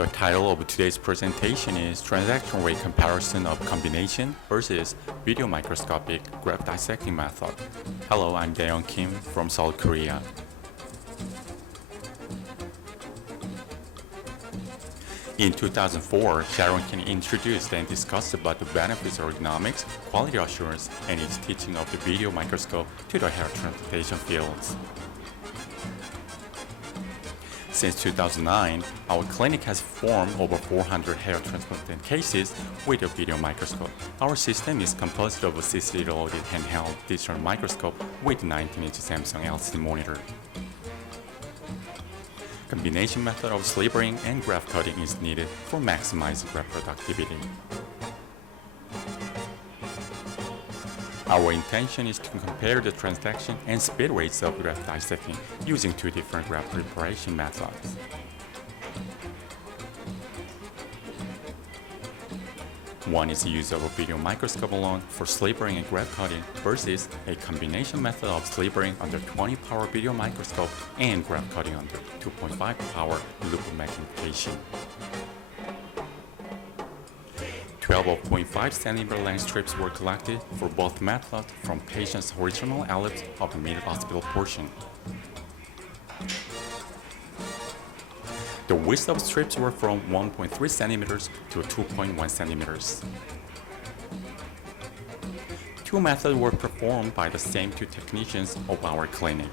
The title of today's presentation is Transaction Rate Comparison of Combination versus Video Microscopic Graft-Dissecting Method. Hello, I'm Daeon Kim from South Korea. In 2004, Sharon Kim introduced and discussed about the benefits of ergonomics, quality assurance, and its teaching of the video microscope to the hair transplantation fields. Since 2009, our clinic has performed over 400 hair transplant cases with a video microscope. Our system is composed of a CCD-loaded handheld digital microscope with 19-inch Samsung LCD monitor. Combination method of slivering and graft cutting is needed for maximizing graft productivity. Our intention is to compare the transaction and speed rates of graft dissecting using two different graft preparation methods. One is the use of a video microscope alone for slivering and graft cutting versus a combination method of slivering under 20-power video microscope and graft cutting under 2.5-power loop magnification. 12.5 cm length strips were collected for both methods from patient's original ellipse of the mid-occipital portion. The width of strips were from 1.3 cm to 2.1 cm. Two methods were performed by the same two technicians of our clinic.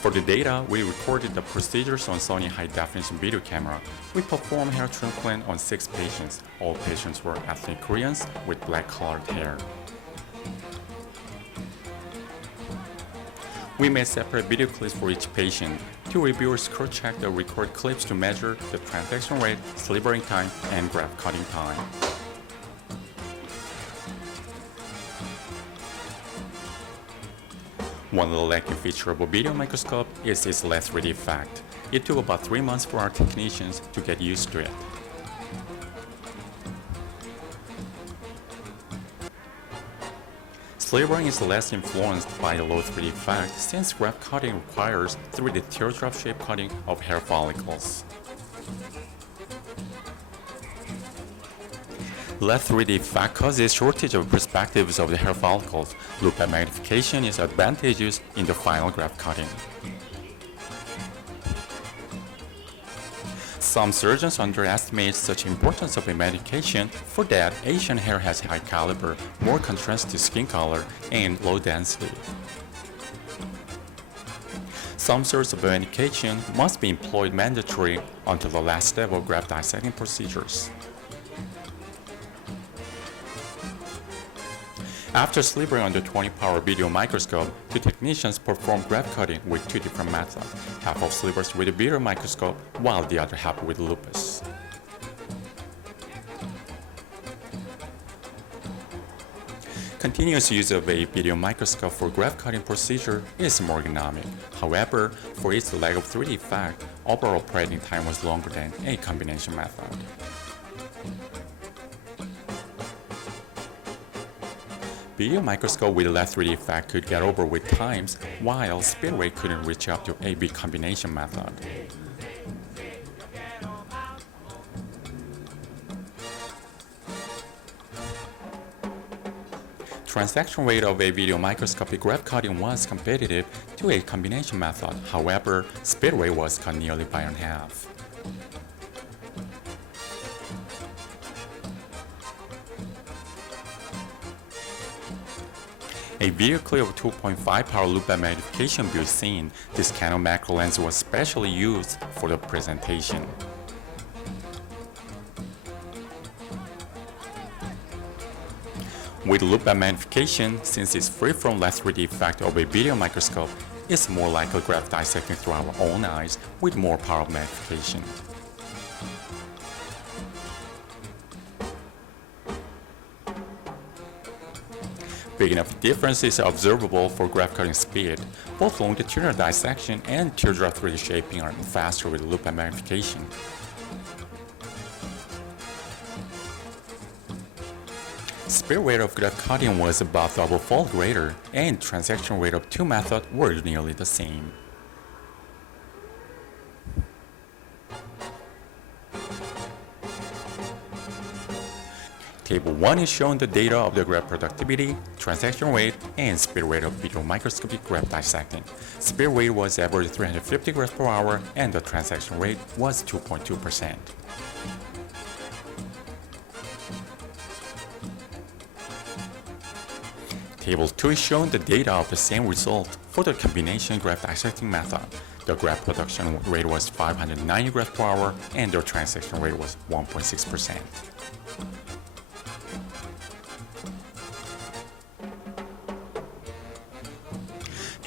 For the data, we recorded the procedures on Sony high-definition video camera. We performed hair transplant on 6 patients. All patients were ethnic Koreans with black-colored hair. We made separate video clips for each patient. Two reviewers cross-checked the record clips to measure the transaction rate, slivering time, and graft cutting time. One lacking feature of a video microscope is its less 3D effect. It took about 3 months for our technicians to get used to it. Slivering is less influenced by the low 3D effect since graft cutting requires 3D teardrop shape cutting of hair follicles. Less 3D effect causes shortage of perspectives of the hair follicles. Loop magnification is advantageous in the final graft cutting. Some surgeons underestimate such importance of a medication. For that, Asian hair has high caliber, more contrast to skin color, and low density. Some sorts of medication must be employed mandatory until the last step of graft dissecting procedures. After slivering under 20-power video microscope, two technicians performed graft cutting with two different methods, half of slivers with a video microscope while the other half with lupus. Continuous use of a video microscope for graft cutting procedure is more ergonomic. However, for its lack of 3D effect, overall operating time was longer than a combination method. Video microscope with less 3D effect could get over with times, while speed rate couldn't reach up to a big combination method. Transaction rate of a video microscopic graft cutting was competitive to a combination method. However, speed rate was cut nearly by half. A video clip of 2.5-power loop magnification view seen. This kind of macro lens was specially used for the presentation. With loop magnification, since it's free from less 3D effect of a video microscope, it's more like a graft dissecting through our own eyes with more power of magnification. Big enough difference is observable for graft cutting speed. Both longitudinal dissection and teardrop 3D shaping are faster with loop magnification. Speed rate of graft cutting was about double-fold greater, and transaction rate of two methods were nearly the same. Table 1 is showing the data of the graft productivity, transaction rate, and speed rate of video microscopic graft dissecting. Speed rate was average 350 grafts per hour, and the transaction rate was 2.2%. Table 2 is showing the data of the same result for the combination graft dissecting method. The graft production rate was 590 grafts per hour, and the transaction rate was 1.6%.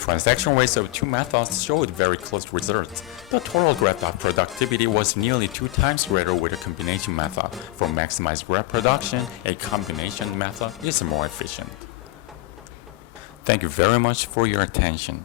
Transaction rates of two methods showed very close results. The total graft productivity was nearly 2 times greater with a combination method. For maximized graft production, a combination method is more efficient. Thank you very much for your attention.